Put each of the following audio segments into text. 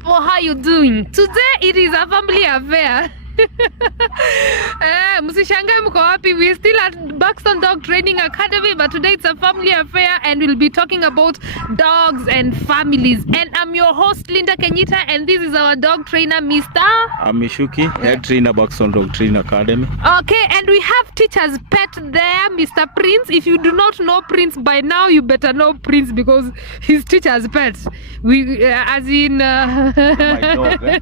people, how you doing? Today it is a family affair. Msishangae mko wapi? We're still at Buxton Dog Training Academy, but today it's a family affair and we'll be talking about dogs and families. And I'm your host Linda Kenyita, and this is our dog trainer, Mr. Mishuki, head trainer, Buxton Dog Training Academy. Okay, and we have teacher's pet there, Mr. Prince. If you do not know Prince by now, you better know Prince because he's teacher's pet. We, as in... My dog, eh?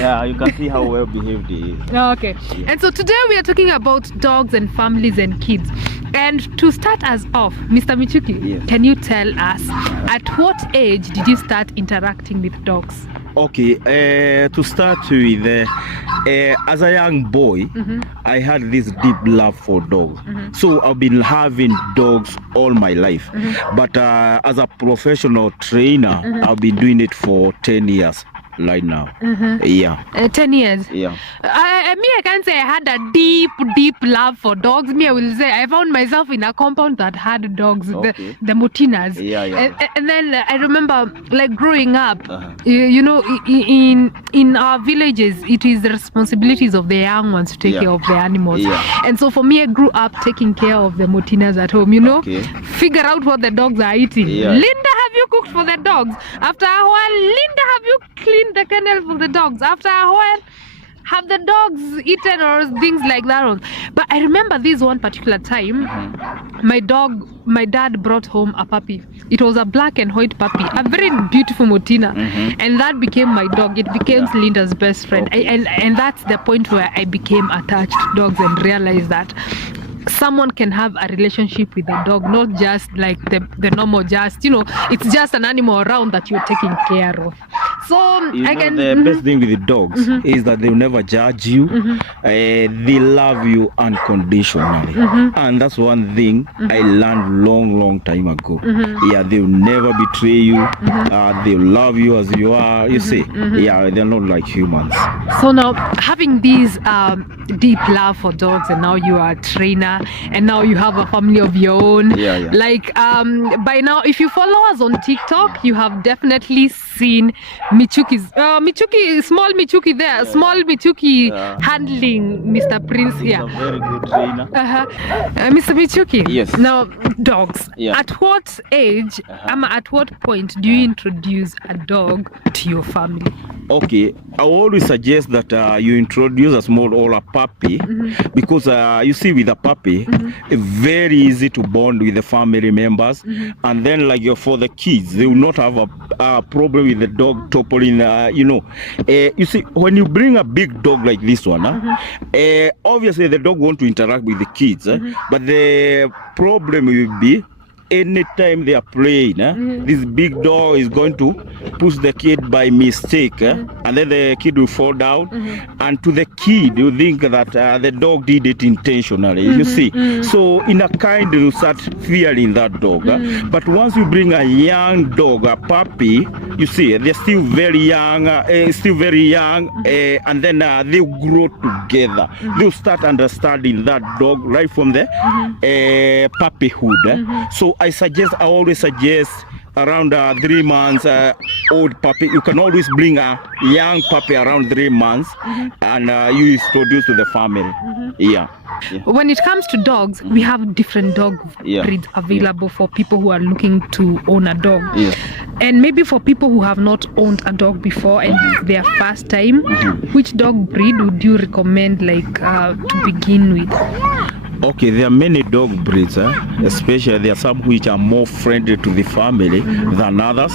Yeah, you can see how well behaved he is. Okay, yeah. And so today we are talking about dogs and families and kids. And to start us off, Mr. Michuki, yes, can you tell us at what age did you start interacting with dogs? Okay, to start with, as a young boy, I had this deep love for dogs. So I've been having dogs all my life. But as a professional trainer, I've been doing it for 10 years. Right now, yeah, 10 years. Yeah. I can't say I had a deep love for dogs. Me, I will say I found myself in a compound that had dogs, okay, the Motinas. Yeah. And then I remember, like growing up, you know, in our villages, it is the responsibilities of the young ones to take care of the animals. And so for me, I grew up taking care of the Motinas at home. You know, figure out what the dogs are eating. Linda, have you cooked for the dogs? After a while, Linda, have you cleaned the kennel for the dogs? After a while, have the dogs eaten or things like that? But I remember this one particular time, my dad brought home a puppy. It was a black and white puppy, a very beautiful Motina, and that became my dog. It became Linda's best friend. And that's the point where I became attached to dogs and realized that someone can have a relationship with a dog, not just like the normal, just, you know, it's just an animal around that you're taking care of. So the best thing with the dogs is that they'll never judge you. They love you unconditionally, and that's one thing I learned long time ago. Yeah, they'll never betray you. They'll love you as you are. You see, yeah, they're not like humans. So now, having these deep love for dogs, and now you are a trainer, and now you have a family of your own. Like by now, if you follow us on TikTok, you have definitely seen Michuki's small Michuki there, small Michuki handling Mr. Prince here. He's a very good trainer. Mr. Michuki, yes. Now dogs, at what age at what point do you introduce a dog to your family? Okay, I always suggest that you introduce a small or a puppy, because you see, with a puppy, it's very easy to bond with the family members, and then like for the kids, they will not have a problem with the dog toppling. You know, you see, when you bring a big dog like this one, obviously the dog want to interact with the kids, but the problem will be anytime they are playing, this big dog is going to push the kid by mistake, and then the kid will fall down, and to the kid you think that the dog did it intentionally, you see. So in a kind you start fearing that dog, but once you bring a young dog, a puppy, you see, they're still very young, and then they grow together. They'll start understanding that dog right from the puppyhood. So I always suggest around 3 months old puppy. You can always bring a young puppy around 3 months, and you introduce to the family. When it comes to dogs, we have different dog breeds available for people who are looking to own a dog. And maybe for people who have not owned a dog before and it's their first time, which dog breed would you recommend, like to begin with? Okay, there are many dog breeds, especially there are some which are more friendly to the family than others.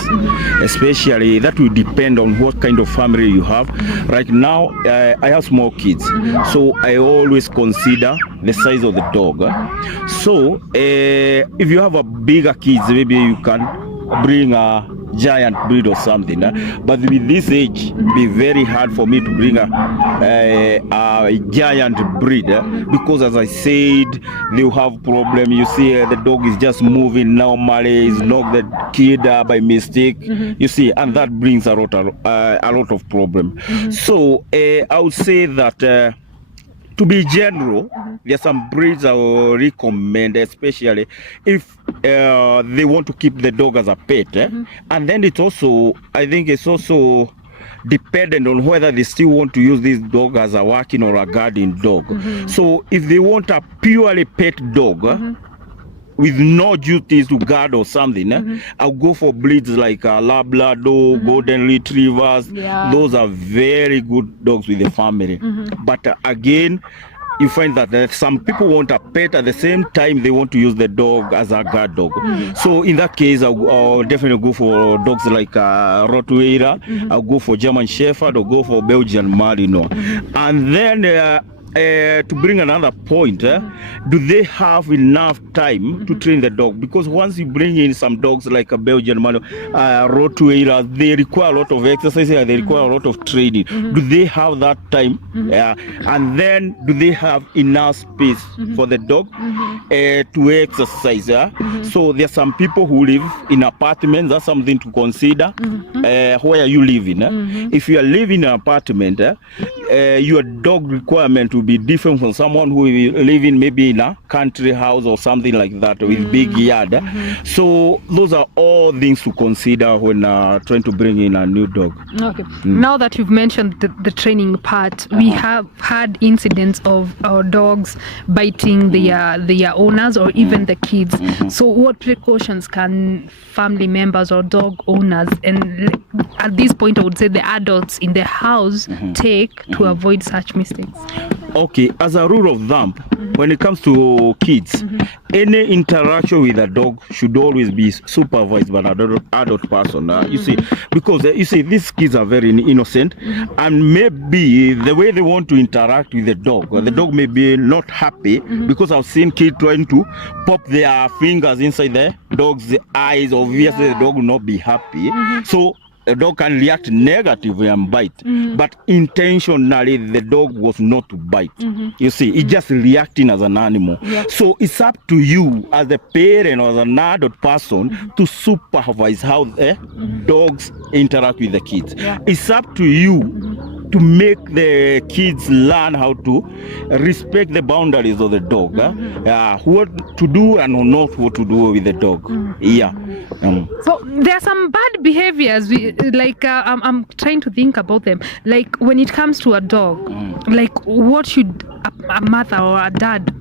Especially that will depend on what kind of family you have. Right now, I have small kids, so I always consider the size of the dog. So if you have a bigger kids, maybe you can bring a giant breed or something, but with this age be very hard for me to bring a giant breed, because as I said, they'll have problem. You see, the dog is just moving normally, it's not the kid by mistake, you see, and that brings a lot of problem. So I would say that to be general, there's some breeds I will recommend, especially if they want to keep the dog as a pet. And then it's also, I think it's also dependent on whether they still want to use this dog as a working or a guarding dog. So if they want a purely pet dog, with no duties to guard or something, I'll go for breeds like Labrador, Golden Retrievers. Those are very good dogs with the family. But again, you find that some people want a pet at the same time they want to use the dog as a guard dog. So in that case, I'll definitely go for dogs like Rottweiler. I'll go for German Shepherd or go for Belgian Malinois. And then to bring another point, do they have enough time to train the dog? Because once you bring in some dogs like a Belgian Malinois, Rottweiler, they require a lot of exercise and they require a lot of training. Do they have that time? And then do they have enough space for the dog to exercise? So there are some people who live in apartments. That's something to consider. Where you live in. If you are living in an apartment, your dog requirement will be different from someone who is living maybe in a country house or something like that with big yard. So those are all things to consider when trying to bring in a new dog. Okay. Now that you've mentioned the training part, we have had incidents of our dogs biting their owners or even the kids. So what precautions can family members or dog owners, and at this point I would say the adults in the house, take to avoid such mistakes? Okay, as a rule of thumb, when it comes to kids, any interaction with a dog should always be supervised by an adult person. You see, because you see, these kids are very innocent, and maybe the way they want to interact with the dog may be not happy, because I've seen kids trying to pop their fingers inside the dog's eyes. Obviously, the dog will not be happy. So a dog can react negatively and bite, but intentionally the dog was not to bite. You see, it's just reacting as an animal. So it's up to you as a parent or as an adult person to supervise how the dogs interact with the kids. It's up to you to make the kids learn how to respect the boundaries of the dog, what to do and not what to do with the dog. So there are some bad behaviors, I'm trying to think about them, like when it comes to a dog, like what should a mother or a dad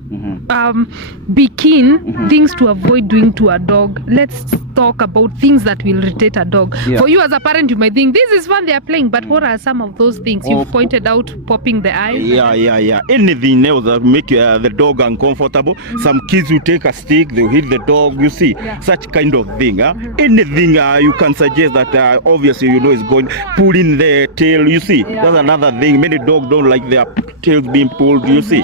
be keen things to avoid doing to a dog? Let's talk about things that will irritate a dog. For you as a parent, you might think this is fun, they are playing, but what are some of those things? You've pointed out popping the eyes. Anything else that make the dog uncomfortable. Some kids will take a stick, they'll hit the dog, you see, such kind of thing. Anything you can suggest that obviously you know is going, pulling the tail, you see, that's another thing. Many dogs don't like their tails being pulled, you see.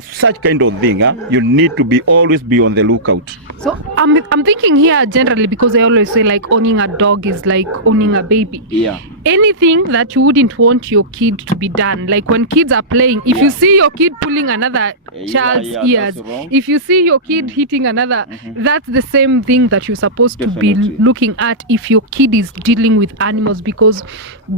Such kind of thing. You need to always be on the lookout. So I'm thinking here generally, because I always say like owning a dog is like owning a baby. Anything that you wouldn't want your kid to be done, like when kids are playing, if you see your kid pulling another child's ears, if you see your kid hitting another, that's the same thing that you're supposed to be looking at if your kid is dealing with animals. Because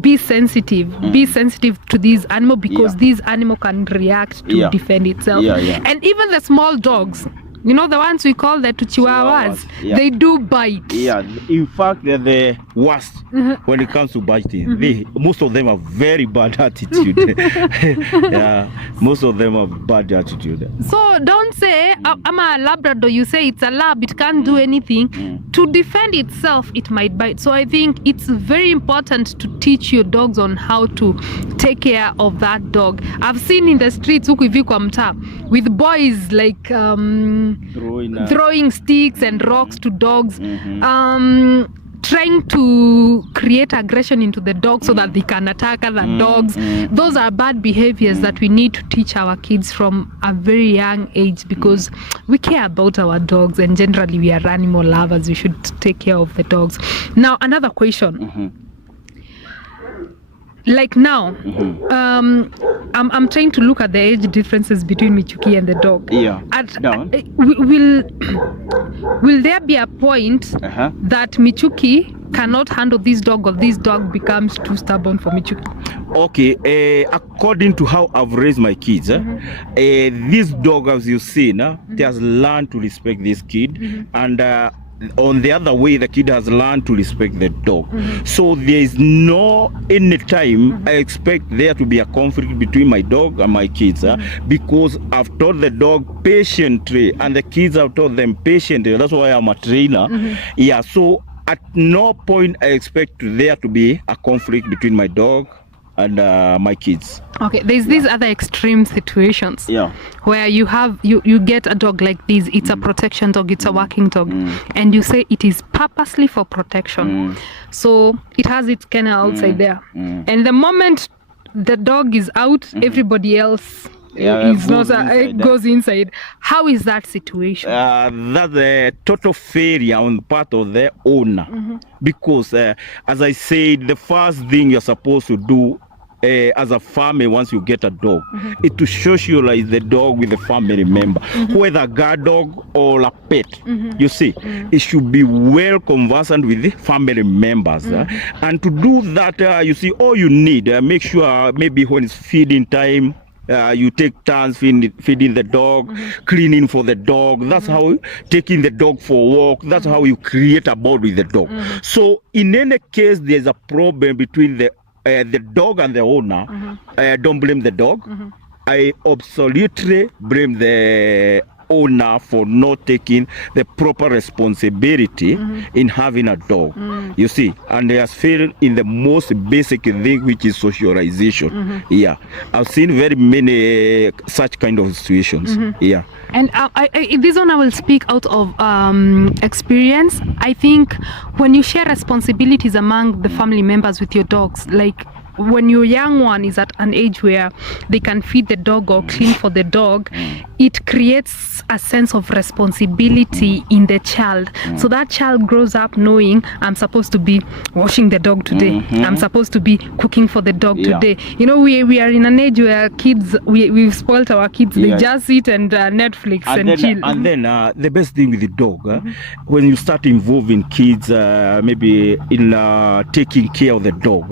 be sensitive to these animals, because these animals can react to defend itself. And even the small dogs, you know, the ones we call the Chihuahuas, they do bite. In fact, they're the worst when it comes to biting. Most of them have very bad attitude. Most of them have bad attitude. So don't say, I'm a Labrador, you say it's a lab, it can't do anything. To defend itself, it might bite. So I think it's very important to teach your dogs on how to take care of that dog. I've seen in the streets, huku hivi kwa mtaa, with boys like throwing sticks and rocks to dogs, trying to create aggression into the dog so that they can attack other dogs. Those are bad behaviors that we need to teach our kids from a very young age, because we care about our dogs, and generally we are animal lovers. We should take care of the dogs. Now, another question. Like now, I'm trying to look at the age differences between Michuki and the dog. Will there be a point that Michuki cannot handle this dog, or this dog becomes too stubborn for Michuki? Okay, according to how I've raised my kids, this dog, as you've seen, they has learned to respect this kid, and on the other way, the kid has learned to respect the dog. So there is no any time I expect there to be a conflict between my dog and my kids, because I've taught the dog patiently and the kids have taught them patiently. That's why I'm a trainer. Yeah, so at no point I expect there to be a conflict between my dog and my kids. Okay, there's these other extreme situations where you get a dog like this. It's a protection dog, it's a working dog, and you say it is purposely for protection. So it has its kennel outside there, and the moment the dog is out, everybody else goes inside. How is that situation? That's a total failure on the part of the owner, because as I said, the first thing you're supposed to do as a family, once you get a dog, is to socialize the dog with a family member, whether a guard dog or a pet. You see, it should be well conversant with the family members. And to do that, you see, all you need, make sure maybe when it's feeding time, you take turns feeding the dog, cleaning for the dog. That's how taking the dog for a walk. That's how you create a bond with the dog. So in any case, there's a problem between the dog and the owner. I don't blame the dog. I absolutely blame the owner for not taking the proper responsibility in having a dog. You see, and they have failed in the most basic thing, which is socialization. Yeah, I've seen very many such kind of situations. Yeah. And this one I will speak out of experience. I think when you share responsibilities among the family members with your dogs, like when your young one is at an age where they can feed the dog or clean for the dog, it creates a sense of responsibility in the child. So that child grows up knowing, I'm supposed to be washing the dog today. I'm supposed to be cooking for the dog today. You know, we are in an age where kids, we've spoiled our kids. They just sit and Netflix and chill. And then the best thing with the dog, when you start involving kids, maybe in taking care of the dog,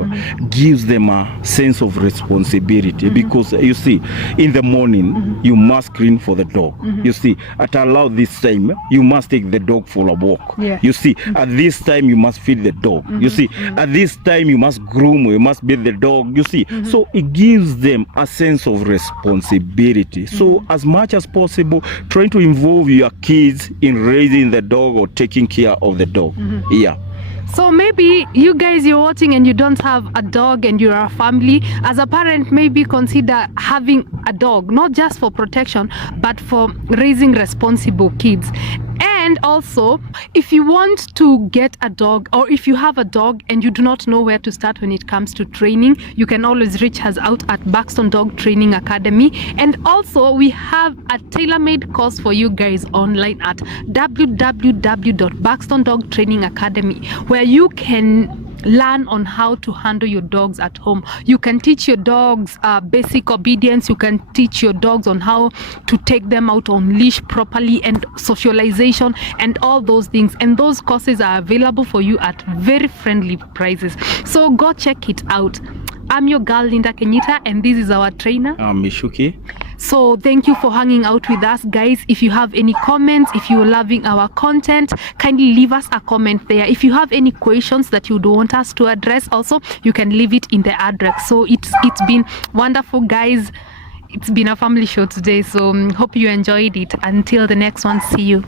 gives them a sense of responsibility, because you see, in the morning you must clean for the dog. You see, at allow this time you must take the dog for a walk. You see, at this time you must feed the dog. You see, at this time you must groom, you must bathe the dog. You see, so it gives them a sense of responsibility. So as much as possible, trying to involve your kids in raising the dog or taking care of the dog. Yeah. So maybe you guys, you're watching and you don't have a dog and you're a family. As a parent, maybe consider having a dog, not just for protection, but for raising responsible kids. And also, if you want to get a dog, or if you have a dog and you do not know where to start when it comes to training, you can always reach us out at Buxton Dog Training Academy. And also, we have a tailor-made course for you guys online at www.Buxton Dog Training Academy, where you can learn on how to handle your dogs at home. You can teach your dogs basic obedience. You can teach your dogs on how to take them out on leash properly, and socialization and all those things. And those courses are available for you at very friendly prices. So go check it out. I'm your girl Linda Kenyita, and this is our trainer. I'm Mishuki. So thank you for hanging out with us, guys. If you have any comments, if you're loving our content, kindly leave us a comment there. If you have any questions that you would want us to address, also you can leave it in the address. So it's been wonderful, guys. It's been a family show today, so hope you enjoyed it. Until the next one, see you.